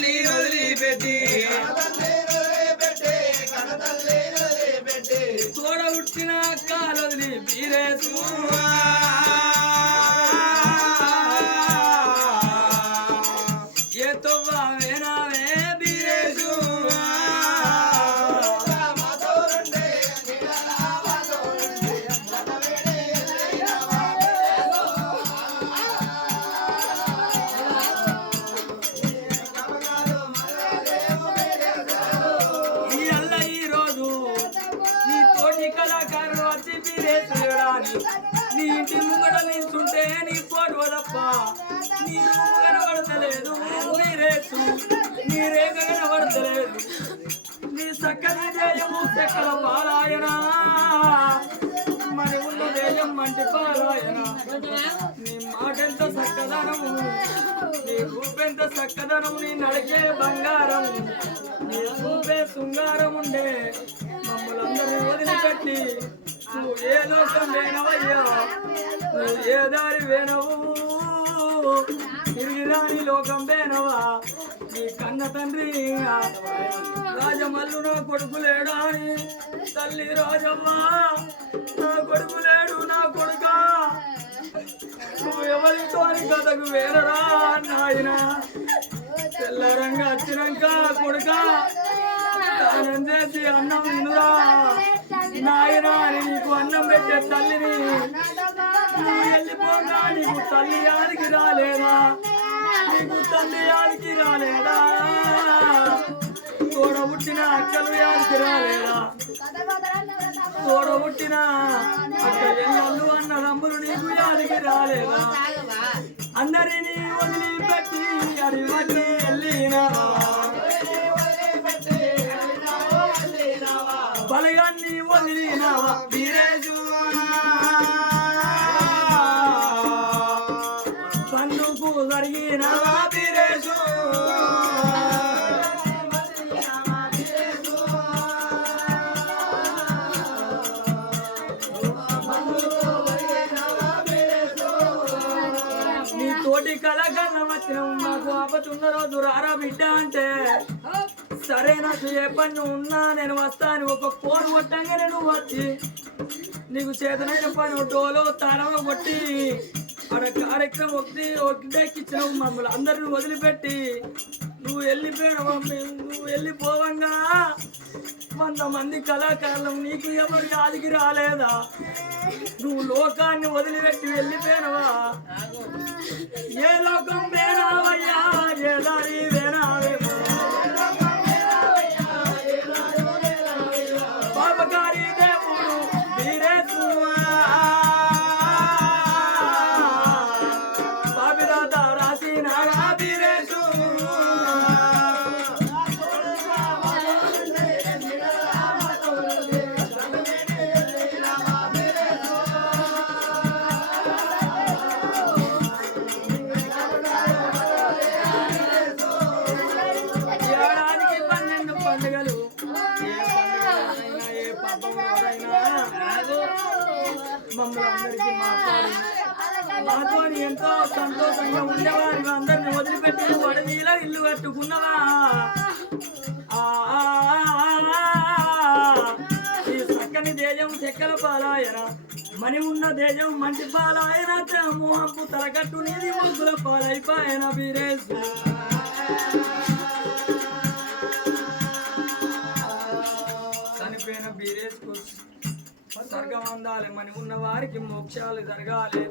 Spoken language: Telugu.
తల్లి వదిలిపెట్టి తోడ ఉట్టిన అక్కలు వదిలి బీరేసు ఏ తొవ్వ వేనావే బీరేసు కళాకారులు వచ్చి నీ ఇంటి ముంగడ నిల్చుంటే నీ ఫోటో తప్ప నీ కనబడతలేదు మీరేసు నీ రేఖ కనబడతలేదు నీ చక్కని దేయము చెక్కల పారాయణ మరి ఉన్న దేయం మంటి పారాయణ నీ మాటెంత చక్కదనము నీ రూపెంత చక్కదనము నీ నడిచే బంగారం నీ రూపే శృంగారం ఉండే మమ్మల్ందరినీ వదిలిపెట్టి నువ్వు ఏ లోకం వేనవయ్యా నువ్వు ఏ దారి వేనవు తిరిగి రాని లోకం వేనవా నీ కన్న తండ్రి రాజమల్లు నా కొడుకు లేడా అని తల్లి రాజమ్మ నా కొడుకు లేడు నా కొడుక నువ్వు ఎవరితో అని కథకు వేరరా నాయన తెల్లరంగా వచ్చినాక కొడుక స్నానం చేసి అన్నం తినురా నాయన నీకు అన్నం పెట్టే తల్లిని వెళ్ళిపోగా నీకు తల్లి యాడికి రాలేదా నీకు తల్లి యాడికి రాలేదా తోడబుట్టిన అక్కలు యాడికి రాలేదా తోడబుట్టిన అక్కలు అన్న రమ్ములు నీకు యాడికి రాలేదా అందరినీ వదిలిపెట్టి అడివట్టి వెళ్ళినా బలగాన్ని వదిలినావా బీరేసు పన్నుకు జరిగినావా బీరేసు నీ తోటి కళాకారులు వచ్చిన మాకు ఆపతున్న రోజు రారా బిడ్డ అంటే సరే నాకు ఏ పని ఉన్నా నేను వస్తాను ఒక ఫోన్ కొట్టంగానే నువ్వు వచ్చి నీకు చేతనైన పని డోలో తాళం కొట్టి అక్కడ కార్యక్రమం ఒకటెక్కించినావు మమ్మల్ని అందరిని వదిలిపెట్టి నువ్వు వెళ్ళిపోయావు నువ్వు వెళ్ళిపోవంగా 100 మంది కళాకారులు నీకు ఎవరు యాదికి రాలేదా నువ్వు లోకాన్ని వదిలిపెట్టి వెళ్ళిపోయినవా ఏ లోకం వేనావయ్యా ఏ దారి వేనావే మమ్మల్ని మాతో ఎంతో సంతోషంగా ఉండేవారు అందరిని వదిలిపెట్టి వడదీలా ఇల్లు కట్టుకున్నవా ఈ చక్కని దేశం చెక్కల పాలాయన మని ఉన్న దేశం మంచి పాలాయన మోహంపు తలకట్టు నీది ముగ్గుల పాలైపాయన బీరేసు చనిపోయిన బీరేసుకు స్వర్గం అందాలి మని ఉన్న వారికి మోక్షాలు జరగాలి.